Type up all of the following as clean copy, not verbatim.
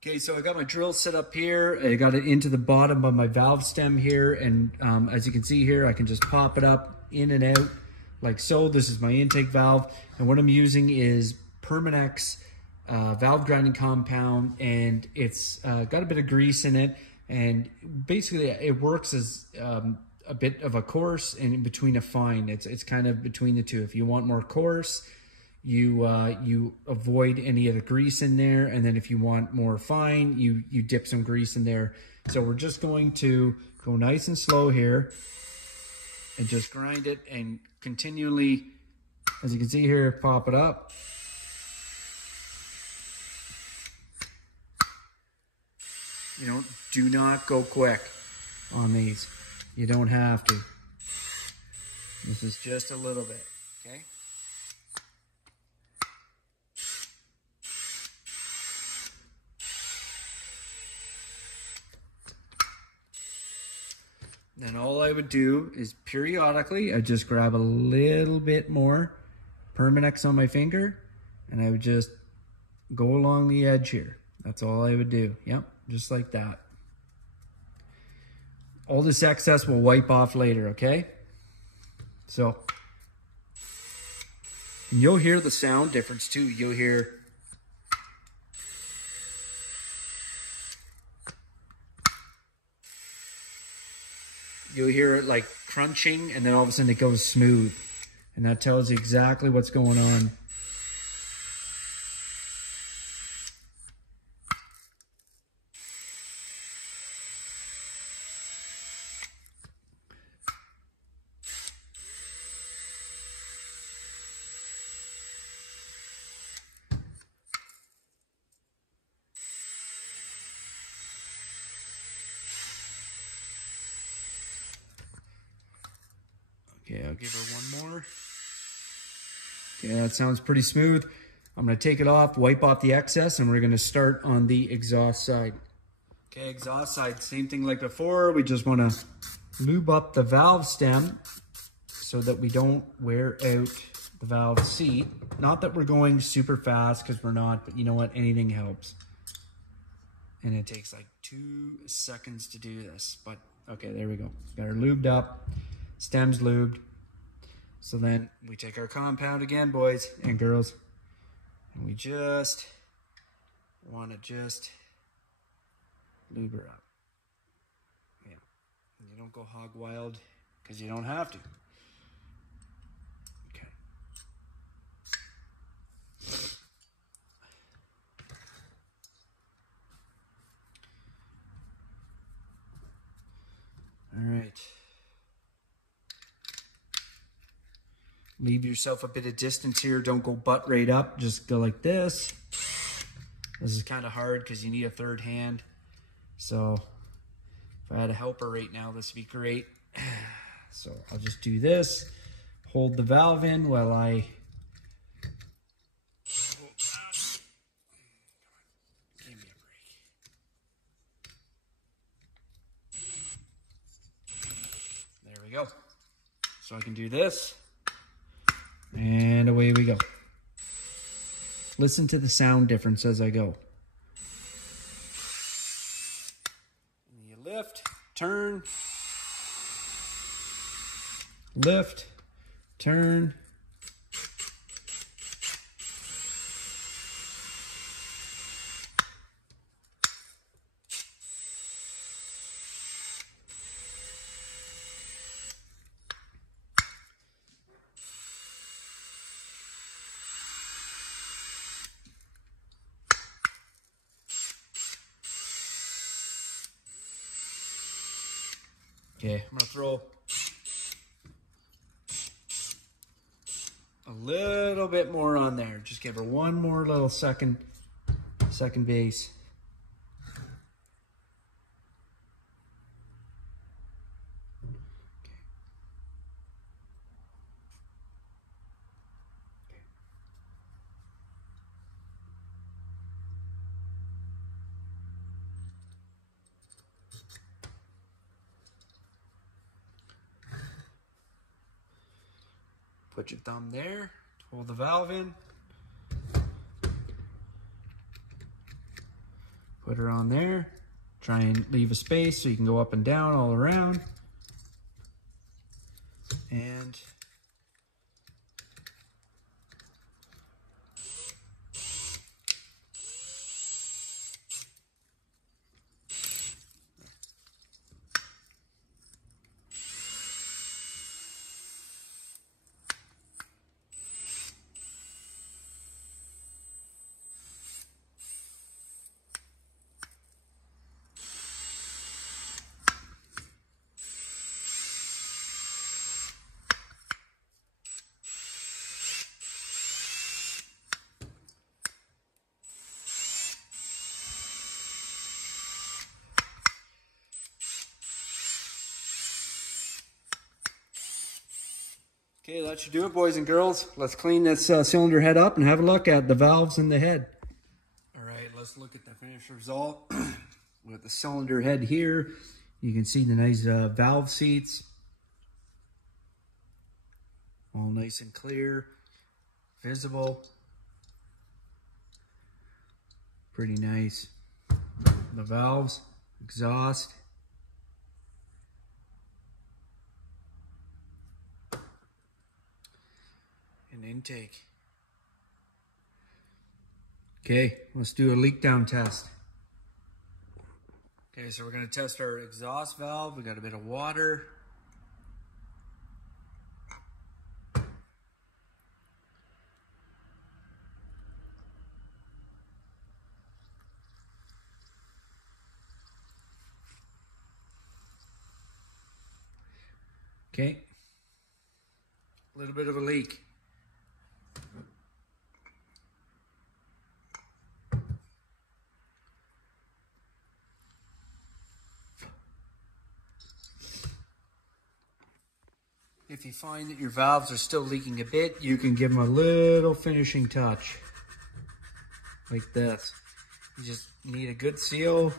Okay, so I got my drill set up here. I got it into the bottom of my valve stem here, and as you can see here, I can just pop it up in and out like so. This is my intake valve, and what I'm using is Permanex valve grinding compound, and it's got a bit of grease in it, and basically it works as a bit of a coarse and in between a fine. It's kind of between the two. If you want more coarse, you avoid any of the grease in there, and then if you want more fine, you dip some grease in there. So we're just going to go nice and slow here and just grind it and continually, as you can see here, pop it up. You know, do not go quick on these. You don't have to. This is just a little bit, okay? Then all I would do is periodically, I just grab a little bit more Permanex on my finger, and I would just go along the edge here. That's all I would do. Yep, just like that. All this excess will wipe off later, okay? So, and you'll hear the sound difference too. You'll hear it like crunching, and then all of a sudden it goes smooth. And that tells you exactly what's going on. Okay, I'll give her one more. Okay, that sounds pretty smooth. I'm gonna take it off, wipe off the excess, and we're gonna start on the exhaust side. Okay, exhaust side, same thing like before. We just wanna lube up the valve stem so that we don't wear out the valve seat. Not that we're going super fast, because we're not, but you know what, anything helps. And it takes like 2 seconds to do this, but okay, there we go. Got her lubed up. Stem's lubed. So then we take our compound again, boys and girls, and we just want to just lube her up. Yeah, and you don't go hog wild because you don't have to. Okay. All right. Leave yourself a bit of distance here. Don't go butt right up. Just go like this. This is kind of hard because you need a third hand. So if I had a helper right now, this would be great. So I'll just do this. Hold the valve in while I... Give me a break. There we go. So I can do this. And away we go. Listen to the sound difference as I go. You lift, turn, lift, turn. Okay, I'm gonna throw a little bit more on there. Just give her one more little second base. Put your thumb there, hold the valve in. Put her on there. Try and leave a space so you can go up and down all around. And okay, that should do it, boys and girls. Let's clean this cylinder head up and have a look at the valves in the head. All right, let's look at the finished result. With the cylinder head here, you can see the nice valve seats. All nice and clear, visible. Pretty nice. The valves, exhaust. And intake. Okay, let's do a leak down test. Okay, so we're going to test our exhaust valve. We got a bit of water. Okay, a little bit of a leak. If you find that your valves are still leaking a bit, you can give them a little finishing touch, like this. You just need a good seal.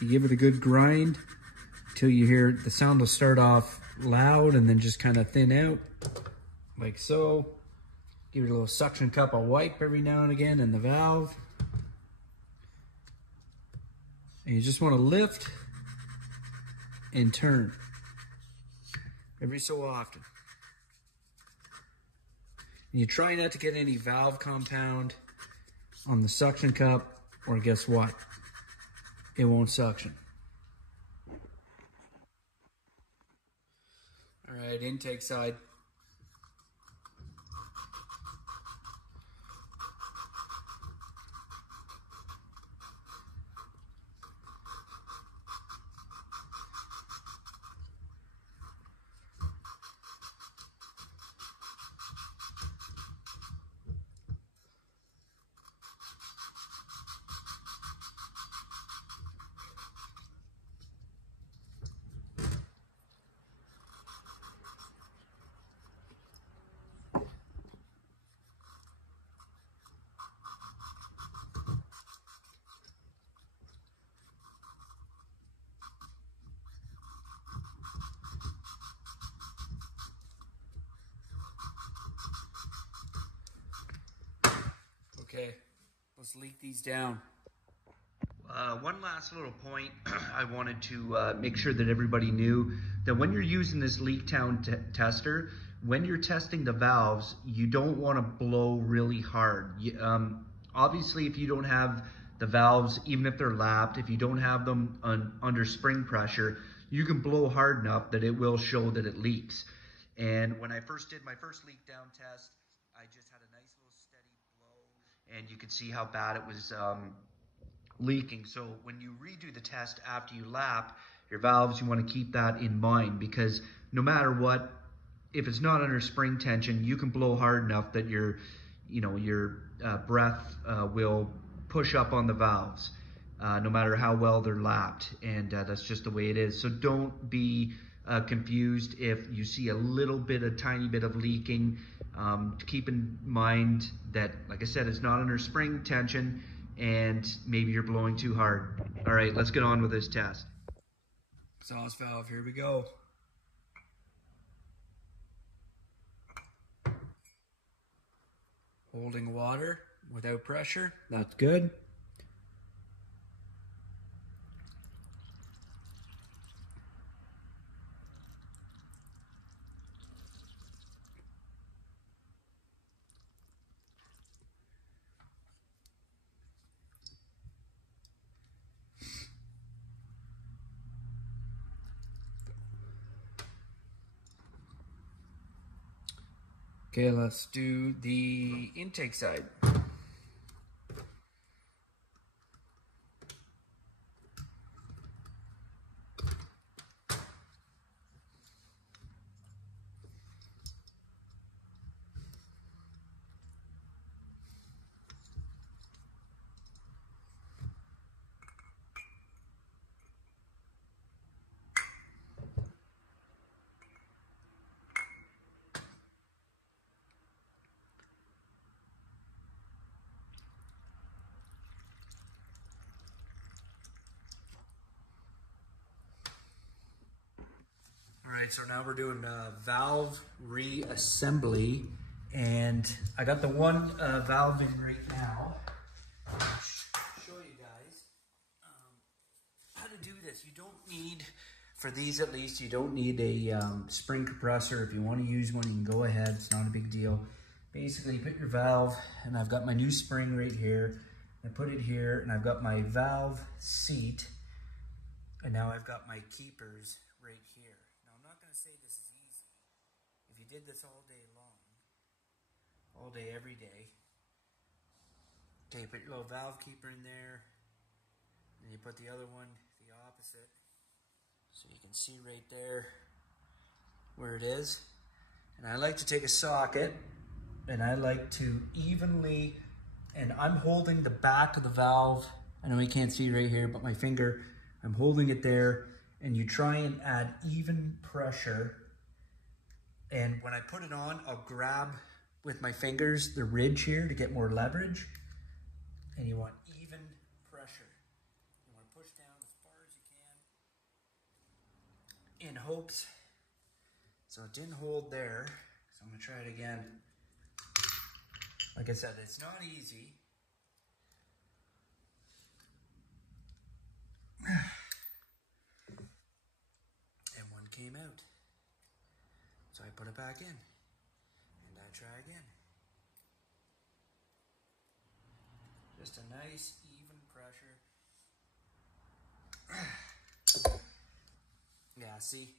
You give it a good grind until you hear the sound will start off loud and then just kind of thin out, like so. Give it a little suction cup of wipe every now and again in the valve. And you just want to lift and turn every so often. And you try not to get any valve compound on the suction cup, or guess what? It won't suction. All right, intake side. Okay, let's leak these down. One last little point I wanted to make sure that everybody knew that when you're using this leak down tester, when you're testing the valves, you don't want to blow really hard. Obviously, if you don't have the valves, even if they're lapped, if you don't have them under spring pressure, you can blow hard enough that it will show that it leaks. And when I first did my first leak down test, I just had a nice little steady blow, and you could see how bad it was leaking. So when you redo the test after you lap your valves, you want to keep that in mind, because no matter what, if it's not under spring tension, you can blow hard enough that your breath will push up on the valves, no matter how well they're lapped, and that's just the way it is. So don't be confused if you see a tiny bit of leaking. Keep in mind that, like I said, it's not under spring tension, and maybe you're blowing too hard. All right, let's get on with this test. Exhaust valve, here we go. Holding water without pressure, that's good. Okay, let's do the intake side. All right, so now we're doing valve reassembly, and I got the one valve in right now. I'll show you guys how to do this. You don't need, for these at least, you don't need a spring compressor. If you want to use one, you can go ahead. It's not a big deal. Basically, you put your valve, and I've got my new spring right here. I put it here, and I've got my valve seat, and now I've got my keepers right here. Now, I'm not going to say this is easy. If you did this all day long, all day, every day, okay, you put your little valve keeper in there, and you put the other one the opposite, so you can see right there where it is. And I like to take a socket, and I like to evenly, and I'm holding the back of the valve. I know you can't see right here, but my finger, I'm holding it there, and you try and add even pressure. And when I put it on, I'll grab with my fingers the ridge here to get more leverage. And you want even pressure. You want to push down as far as you can in hopes. So it didn't hold there, so I'm going to try it again. Like I said, it's not easy. And one came out. So I put it back in. And I try again. Just a nice, even pressure. Yeah, see?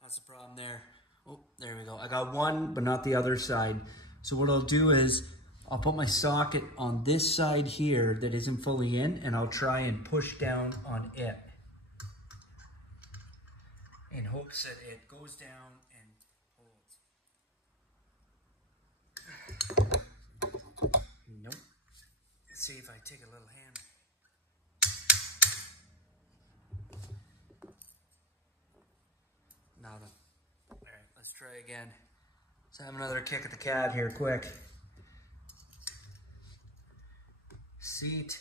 That's the problem there. Oh, there we go. I got one, but not the other side. So what I'll do is, I'll put my socket on this side here that isn't fully in, and I'll try and push down on it in hopes that it goes down and holds. Nope. Let's see if I take a little hand. Nothing. All right, let's try again. Let's have another kick at the cat here, quick. Seat.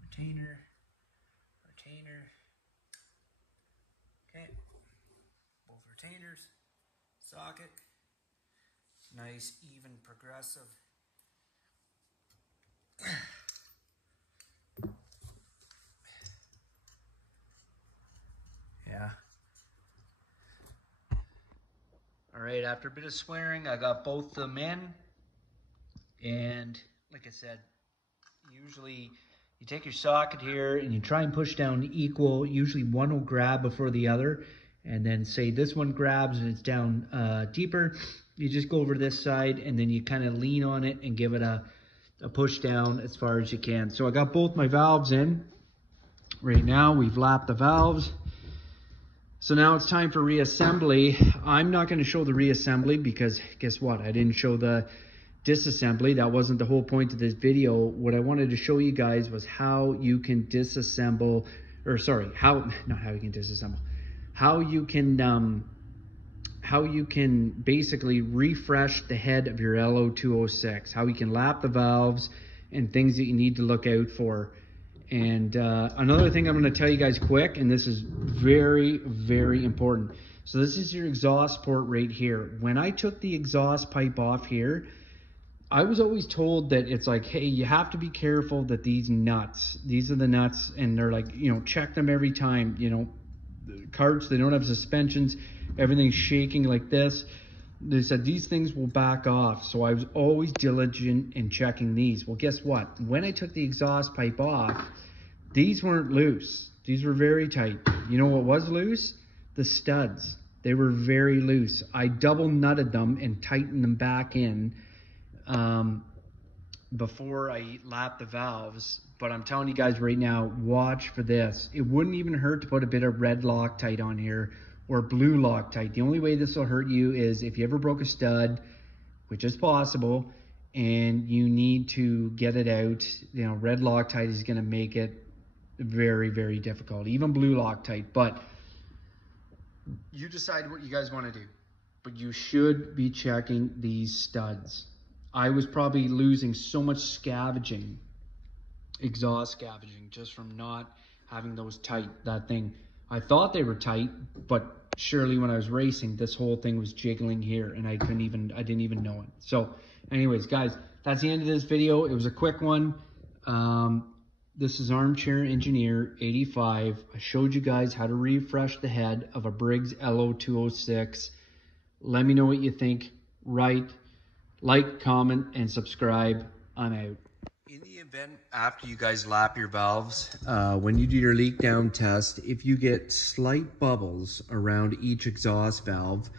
Retainer. Retainer. Okay. Both retainers. Socket. Nice, even, progressive. Yeah. All right, after a bit of swearing, I got both of them in. And like I said, usually you take your socket here and you try and push down equal. Usually one will grab before the other. And then say this one grabs and it's down deeper. You just go over this side and then you kind of lean on it and give it a push down as far as you can. So I got both my valves in. Right now we've lapped the valves. So now it's time for reassembly. I'm not going to show the reassembly because guess what? I didn't show the disassembly. That wasn't the whole point of this video. What I wanted to show you guys was how you can disassemble, or sorry, not how you can disassemble, how you can basically refresh the head of your LO206, how you can lap the valves and things that you need to look out for. And another thing I'm going to tell you guys quick, and this is very, very important. So this is your exhaust port right here. When I took the exhaust pipe off here, I was always told that it's like, hey, you have to be careful that these are the nuts, and they're like, you know, check them every time. You know, carts, they don't have suspensions, everything's shaking like this. They said these things will back off. So I was always diligent in checking these. Well, guess what? When I took the exhaust pipe off, These weren't loose. These were very tight. You know what was loose? The studs. They were very loose. I double nutted them and tightened them back in before I lapped the valves. But I'm telling you guys right now, watch for this. It wouldn't even hurt to put a bit of red Loctite on here or blue Loctite. The only way this will hurt you is if you ever broke a stud, which is possible, and you need to get it out. You know, red Loctite is going to make it very, very difficult. Even blue Loctite. But you decide what you guys want to do. But you should be checking these studs. I was probably losing so much scavenging, exhaust scavenging, just from not having those tight. That thing, I thought they were tight, but surely when I was racing, this whole thing was jiggling here, and I didn't even know it. So anyways, guys, that's the end of this video. It was a quick one. This is Armchair Engineer 85. I showed you guys how to refresh the head of a Briggs LO206. Let me know what you think. Like, comment, and subscribe. I'm out. In the event after you guys lap your valves, when you do your leak down test, if you get slight bubbles around each exhaust valve,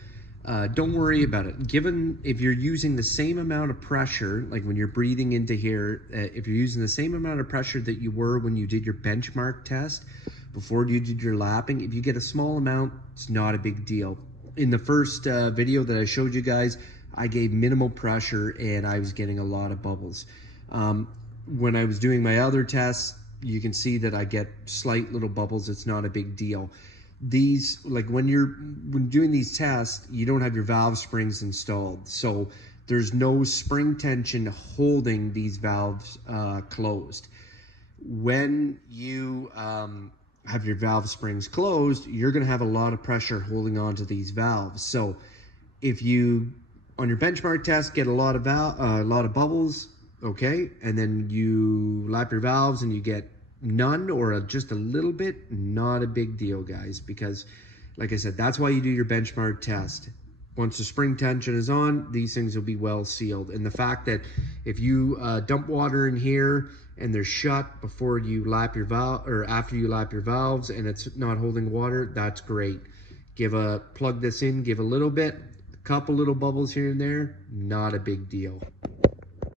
don't worry about it. Given if you're using the same amount of pressure, like when you're breathing into here, if you're using the same amount of pressure that you were when you did your benchmark test, before you did your lapping, if you get a small amount, it's not a big deal. In the first video that I showed you guys, I gave minimal pressure and I was getting a lot of bubbles. When I was doing my other tests, you can see that I get slight little bubbles. It's not a big deal. These, like when doing these tests, you don't have your valve springs installed. So there's no spring tension holding these valves closed. When you have your valve springs closed, you're gonna have a lot of pressure holding onto these valves. So if you, on your benchmark test, get a lot of bubbles, okay, and then you lap your valves and you get none or just a little bit, not a big deal, guys, because like I said, that's why you do your benchmark test. Once the spring tension is on, these things will be well sealed. And the fact that if you dump water in here and they're shut before you lap your valve or after you lap your valves and it's not holding water, that's great. Plug this in, give a little bit, a couple little bubbles here and there, not a big deal.